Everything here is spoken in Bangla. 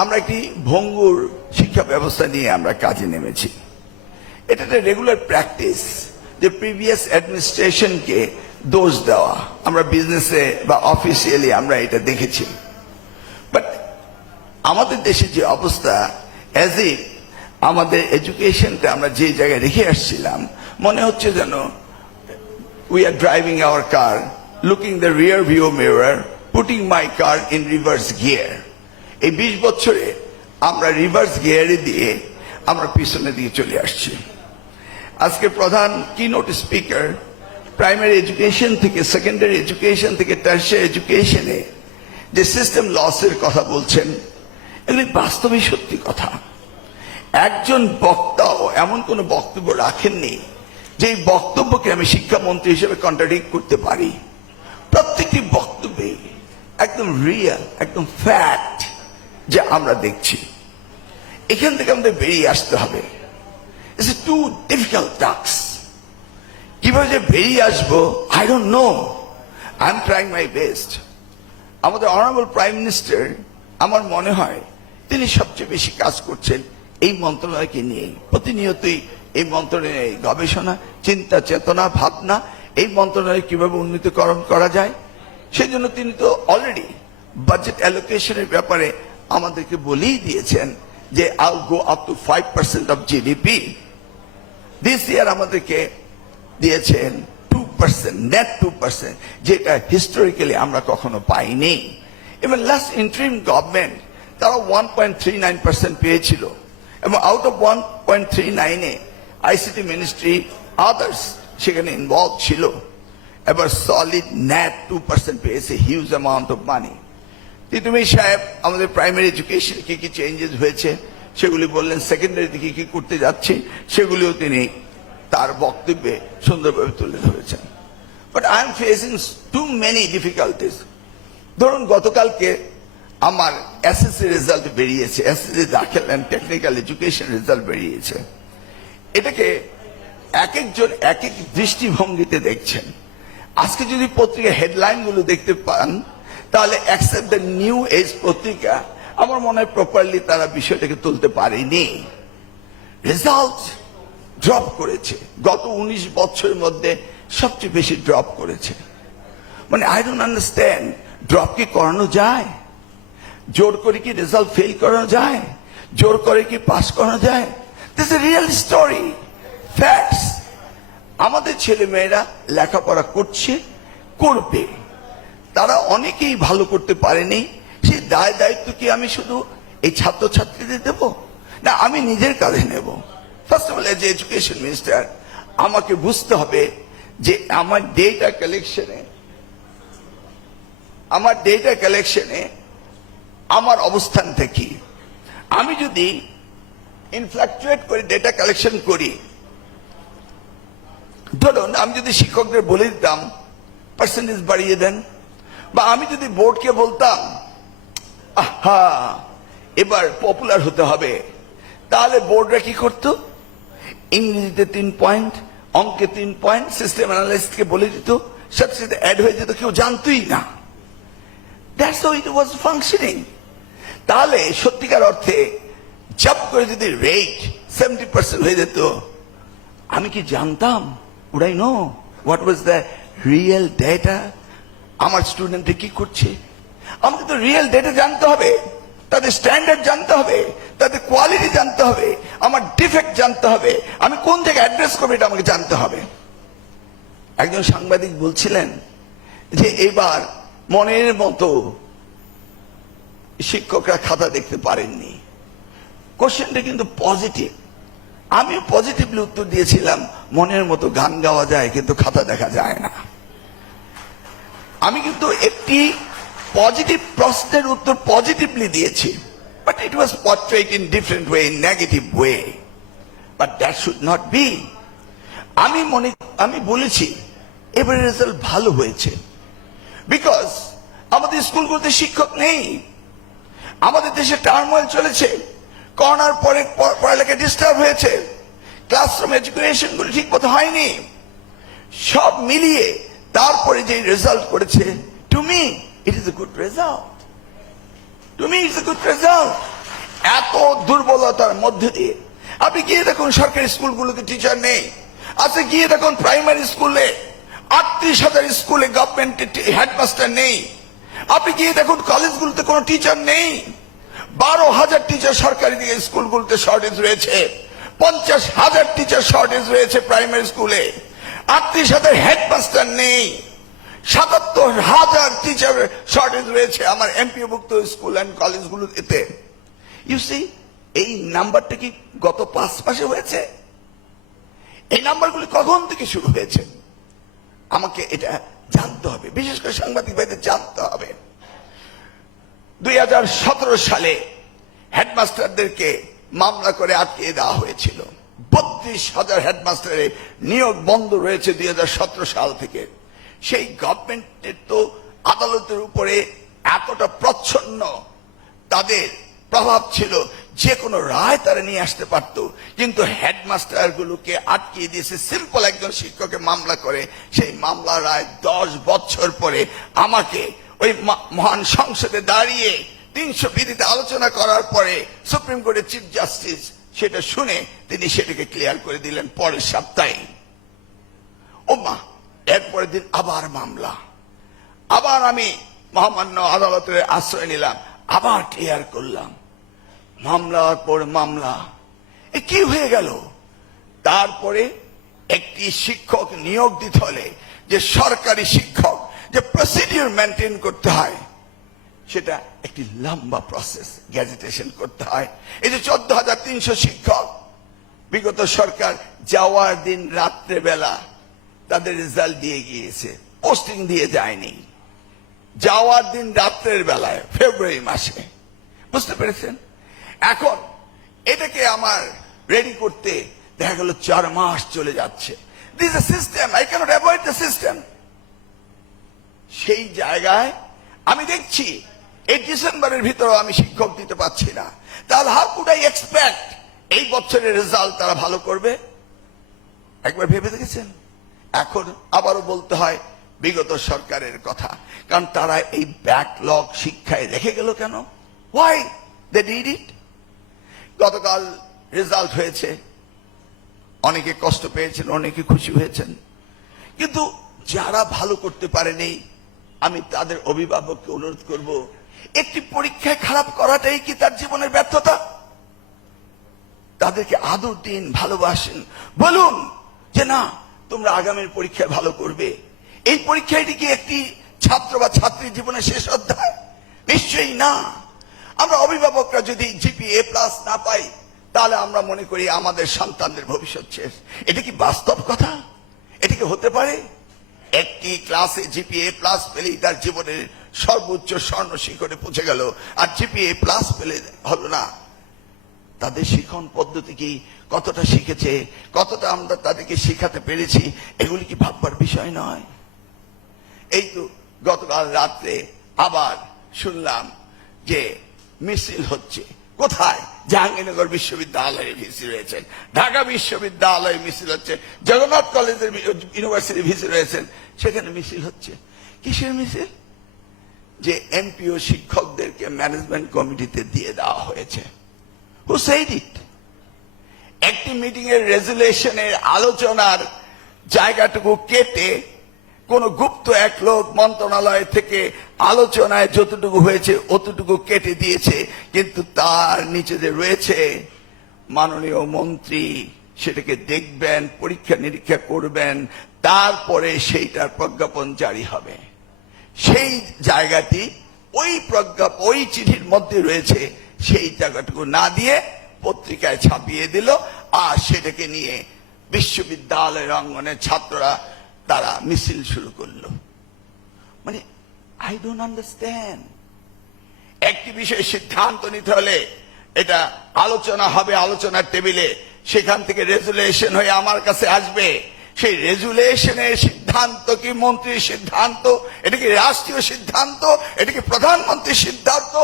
আমরা একটি ভঙ্গুর শিক্ষা ব্যবস্থা নিয়ে আমরা কাজে নেমেছি। এটা একটা রেগুলার প্র্যাকটিস যে প্রিভিয়াস অ্যাডমিনিস্ট্রেশনকে দোষ দেওয়া। আমরা বিজনেসে বা অফিসিয়ালি আমরা এটা দেখেছি। বাট আমাদের দেশে যে অবস্থা, অ্যাজ ইফ আমাদের এডুকেশনটা আমরা যে জায়গায় রেখে আসছিলাম, মনে হচ্ছে যেন we are driving our car, looking the rear view mirror, putting my car in reverse gear. এই 20 বছরে আমরা রিভার্স গিয়ারে দিয়ে আমরা পিছনের দিকে চলে আসছি। আজকে প্রধান কিনোট স্পিকার প্রাইমারি এডুকেশন থেকে সেকেন্ডারি এডুকেশন থেকে টার্সিয়ারি এডুকেশনে যে সিস্টেম লসের কথা বলছেন, এগুলি বাস্তবে সত্যি কথা। একজন বক্তাও এমন কোন বক্তব্য রাখেননি যে এই বক্তব্যকে আমি শিক্ষামন্ত্রী হিসেবে কন্ট্রাডিক্ট করতে পারি। প্রত্যেকটি বক্তব্যে একদম রিয়েল, একদম ফ্যাক্ট যে আমরা দেখছি। এখান থেকে আমাদের বেরিয়ে আসতে হবে। It's a too difficult task. কিভাবে যে বেরিয়ে আসবো, I don't know. I am trying my best. আমাদের অনারেবল প্রাইম মিনিস্টার, আমার মনে হয় তিনি সবচেয়ে বেশি কাজ করছেন এই মন্ত্রণালয়কে নিয়ে। প্রতিনিয়তই এই মন্ত্রণালয়ে গবেষণা, চিন্তা, চেতনা, ভাবনা, এই মন্ত্রণালয় কিভাবে উন্নীতকরণ করা যায়, সেই জন্য তিনি তো অলরেডি বাজেট অ্যালোকেশনের ব্যাপারে আমাদেরকে বলেই দিয়েছেন যে আইল go up to 5% of GDP. This ইয়ার আমাদেরকে দিয়েছেন 2%, নেট 2%, যেটা হিস্টোরিক্যালি আমরা কখনো পাইনি। এবং লাস্ট ইন্টারিম গভর্নমেন্ট তারা 1.39% পেয়েছিল, এবং আউট অফ 1.39-এ আইসিটি মিনিস্ট্রি, আদার্স সেখানে ইনভলভ ছিল। এবার সলিড নেট 2% পেয়েছে, huge amount of money. Titumir সাহেব আমাদের প্রাইমারি এডুকেশন কি কি চেঞ্জেস হয়েছে সেগুলি বললেন, সেকেন্ডারিতে কি কি করতে যাচ্ছে সেগুলিও তিনি তার বক্তব্যে সুন্দরভাবে তুলে ধরেছেন। But I am facing too many difficulties. ধরুন গতকালকে আমার এসএসসি রেজাল্ট বেরিয়েছে, SSC Dakhil and technical education result বেরিয়েছে। এটাকে এক একজন এক এক দৃষ্টিভঙ্গিতে দেখছেন। আজকে যদি পত্রিকা হেডলাইন গুলো দেখতে পান, তাহলে অ্যাকসেপ্ট দ্য নিউ এজ পত্রিকা আমার মনে হয় প্রপারলি তারা বিষয়টাকে তুলতে পারেনি। রেজাল্ট ড্রপ করেছে, গত 19 বছরের মধ্যে সবচেয়ে বেশি ড্রপ করেছে। মানে আই ডোন্ট আন্ডারস্ট্যান্ড, ড্রপ কি করানো যায়? জোর করে কি রেজাল্ট ফেল করানো যায়? জোর করে কি পাস করানো যায়? This is a real story, facts. আমাদের ছেলে মেয়েরা লেখাপড়া করছে, করবে। তারা অনেকেই ভালো করতে পারেনি। সেই দায় দায়িত্ব কি আমি শুধু এই ছাত্রছাত্রীদের দেব, না আমি নিজের কাঁধে নেব? First of all, as education minister, আমাকে বুঝতে হবে যে আমার ডেটা কালেকশনে আমার অবস্থানটা কি। আমি যদি ইনফ্লাকচুয়েট করে ডেটা কালেকশন করি, ধরুন আমি যদি শিক্ষকদের বলে দিতাম পার্সেন্টেজ বাড়িয়ে দেন, বা আমি যদি বোর্ডকে বলতাম আহা এবার পপুলার হতে হবে, তাহলে বোর্ডরা কি করতো? ইংরেজিতে 3 পয়েন্ট, অঙ্কে 3 পয়েন্ট, সিস্টেম অ্যানালিস্টকে বলে দিত, সাথে সাথে অ্যাড হয়ে যেত, কেউ জানতোই না। That's how it was functioning. তাহলে সত্যিকার অর্থে জব করে যদি রেট 70% হয়ে যেত, আমি কি জানতাম? Would I know what was the real data? আমার স্টুডেন্টরা কি করছে? আমাকে তো রিয়েল ডেটা জানতে হবে, তাদের স্ট্যান্ডার্ড জানতে হবে, তাদের কোয়ালিটি জানতে হবে, আমার ডিফেক্ট জানতে হবে, আমি কোন থেকে অ্যাড্রেস করবো এটা আমাকে জানতে হবে। একজন সাংবাদিক বলছিলেন যে এবার মনের মতো শিক্ষকরা খাতা দেখতে পারেননি। কোশ্চেনটা কিন্তু পজিটিভ। আমি পজিটিভলি উত্তর দিয়েছিলাম, মনের মতো গান গাওয়া যায় কিন্তু খাতা দেখা যায় না। আমি কিন্তু একটি পজিটিভ প্রশ্নের উত্তর পজিটিভলি দিয়েছি, but it was portrayed in different way, in negative way. But that should not be. আমি বলেছি এবারে রেজাল্ট ভালো হয়েছে, বিকজ আমাদের স্কুলগুলোতে শিক্ষক নেই। আমাদের দেশে টার্মোয়েল চলেছে, করোনার পরে পড়ালেখা ডিস্টার্ব হয়েছে, ক্লাসরুম এডুকেশন গুলো ঠিক মতো হয়নি। সব মিলিয়ে তারপরে যে রেজাল্ট করেছে, to me it is a good result. To me it's a good result. এত দুর্বলতার মধ্যে দিয়ে আপনি গিয়ে দেখুন সরকারি স্কুলগুলোতে টিচার নেই। আচ্ছা গিয়ে দেখুন প্রাইমারি স্কুলে 38,000 স্কুলে গভর্নমেন্টের হেডমাস্টার নেই। আপনি গিয়ে দেখুন কলেজগুলোতে কোনো টিচার নেই। 12,000 টিচার সরকারি দিকে স্কুলগুলোতে শর্টেজ রয়েছে, 50,000 টিচার শর্টেজ রয়েছে প্রাইমারি স্কুলে, 38,000 হেডমাস্টার নেই, 77,000 টিচার শর্টেজ রয়েছে আমার এমপিওভুক্ত স্কুল এন্ড কলেজগুলোতে। ইউ সি, এই নাম্বারটা কি গত 5 মাসে হয়েছে? এই নাম্বারগুলি কখন থেকে শুরু হয়েছে? আমাকে এটা জানতে হবে, বিশেষ করে সাংবাদিক ভাইদের জানতে হবে। 2017 সালে হেডমাস্টারদেরকে মামলা করে আটকে দেওয়া হয়েছিল। 32,000 হেডমাস্টারের নিয়োগ বন্ধ রয়েছে 2017 সাল থেকে। সেই গভর্নমেন্টের তো আদালতের উপরে এতটা প্রচ্ছন্ন তাদের প্রভাব ছিল, যে কোনো রায় তারা নিয়ে আসতে পারত, কিন্তু হেডমাস্টার গুলোকে আটকিয়ে দিয়েছে। সিম্পল একজন শিক্ষককে মামলা করে সেই মামলা রায় 10 বছর পরে আমাকে ওই মহান সংসদে দাঁড়িয়ে 300 বিধিতে আলোচনা করার পরে সুপ্রিম কোর্টের চিফ জাস্টিস সেটা শুনে তিনি সেটাকে ক্লিয়ার করে দিলেন পরের সপ্তাহে। ও মা, এরপরের দিন আবার মামলা, আবার আমি মহামান্য আদালতের আশ্রয় নিলাম, আবার ক্লিয়ার করলাম। মামলার পর মামলা, এ কি হয়ে গেল? তারপরে একটি শিক্ষক নিয়োগ দিতে হলে যে সরকারি শিক্ষক যে প্রসিডিউর মেনটেন করতে হয়, সেটা একটি লম্বা প্রসেস, গ্যাজেটেশন করতে হয়। এই যে 14,300 শিক্ষক বিগত সরকার যাওয়ার দিন রাত্রে বেলা তাদের রেজাল্ট দিয়ে গিয়েছে, পোস্টিং দিয়ে যায়নি। যাওয়ার দিন রাত্রের বেলায় ফেব্রুয়ারি মাসে, বুঝতে পেরেছেন? এখন এটাকে আমার রেডি করতে দেখা গেল 4 মাস চলে যাচ্ছে। This a system, I cannot avoid the system. সেই জায়গায় আমি দেখছি এই ডিসেম্বরের ভিতরে আমি শিক্ষক দিতে পারছি না, তাহলে হাউ কুড আই এক্সপেক্ট এই বছরের রেজাল্ট তারা ভালো করবে? একবার ভেবে দেখেছেন? এখন আবারও বলতে হয় বিগত সরকারের কথা, কারণ তারা এই ব্যাকলগ শিক্ষায় রেখে গেল কেন? Why they did it? গতকাল রেজাল্ট হয়েছে, অনেকে কষ্ট পেয়েছেন, অনেকে খুশি হয়েছেন, কিন্তু যারা ভালো করতে পারেনি আমি তাদের অভিভাবককে অনুরোধ করব, একটি পরীক্ষায় খারাপ করাটাই কি তার জীবনের ব্যর্থতা? তাদেরকে আদর দিন, ভালোবাসেন, বলুন যে না, তোমরা আগামীর পরীক্ষায় ভালো করবে। এই পরীক্ষাটি কি একটি ছাত্র বা ছাত্রীর জীবনের শেষ অধ্যায়? নিশ্চয়ই না। আমরা অভিভাবকরা যদি জিপিএ প্লাস না পাই, তাহলে আমরা মনে করি আমাদের সন্তানদের ভবিষ্যৎ শেষ। এটা কি বাস্তব কথা? এটা কি হতে পারে? একটি ক্লাসে জিপিএ প্লাস পেলেই তার জীবনের সর্বোচ্চ স্বর্ণ শিখরে পৌঁছে গেল, আর জিপিএ প্লাস পেলে হলো না। তাদের শিক্ষণ পদ্ধতি কি, কতটা শিখেছে, কতটা আমরা তাদেরকে শিখাতে পেরেছি, এগুলি কি ভাববার বিষয় নয়? এই তো গতকাল রাত্রে আবার শুনলাম যে মিছিল হচ্ছে। কোথায়? জাহাঙ্গীরনগর বিশ্ববিদ্যালয়ে ভিসি রয়েছেন, ঢাকা বিশ্ববিদ্যালয়ে মিছিল হচ্ছে, জগন্নাথ কলেজের ইউনিভার্সিটি ভিসি রয়েছেন, সেখানে মিছিল হচ্ছে। কিসের মিছিল? যে এমপিও শিক্ষকদেরকে ম্যানেজমেন্ট কমিটিতে দিয়ে দেওয়া হয়েছে। Who said it? একটি মিটিং এর রেজুলেশনের আলোচনার জায়গাটুকু কেটে কোন গুপ্ত এক লোক মন্ত্রণালয় থেকে আলোচনায় যতটুকু হয়েছে অতটুকু কেটে দিয়েছে, কিন্তু তার নিচে যে রয়েছে মাননীয় মন্ত্রী সেটাকে দেখবেন, পরীক্ষা নিরীক্ষা করবেন, তারপরে সেইটার প্রজ্ঞাপন জারি হবে। সেই জায়গাটি ওই চিঠির মধ্যে রয়েছে, সেই জায়গাটুকু না দিয়ে পত্রিকায় ছাপিয়ে দিল, আর সেটাকে নিয়ে বিশ্ববিদ্যালয়ের অঙ্গনের ছাত্ররা তারা মিছিল শুরু করলো। মানে আই ডোন্ট আন্ডারস্ট্যান্ড। একটি বিষয়ে সিদ্ধান্ত নিতে হলে এটা আলোচনা হবে আলোচনার টেবিলে, সেখান থেকে রেজুলেশন হয়ে আমার কাছে আসবে। সেই রেজুলেশনের সিদ্ধান্ত কি মন্ত্রীর সিদ্ধান্ত? এটা কি রাষ্ট্রীয় সিদ্ধান্ত? এটা কি প্রধানমন্ত্রীর সিদ্ধান্ত?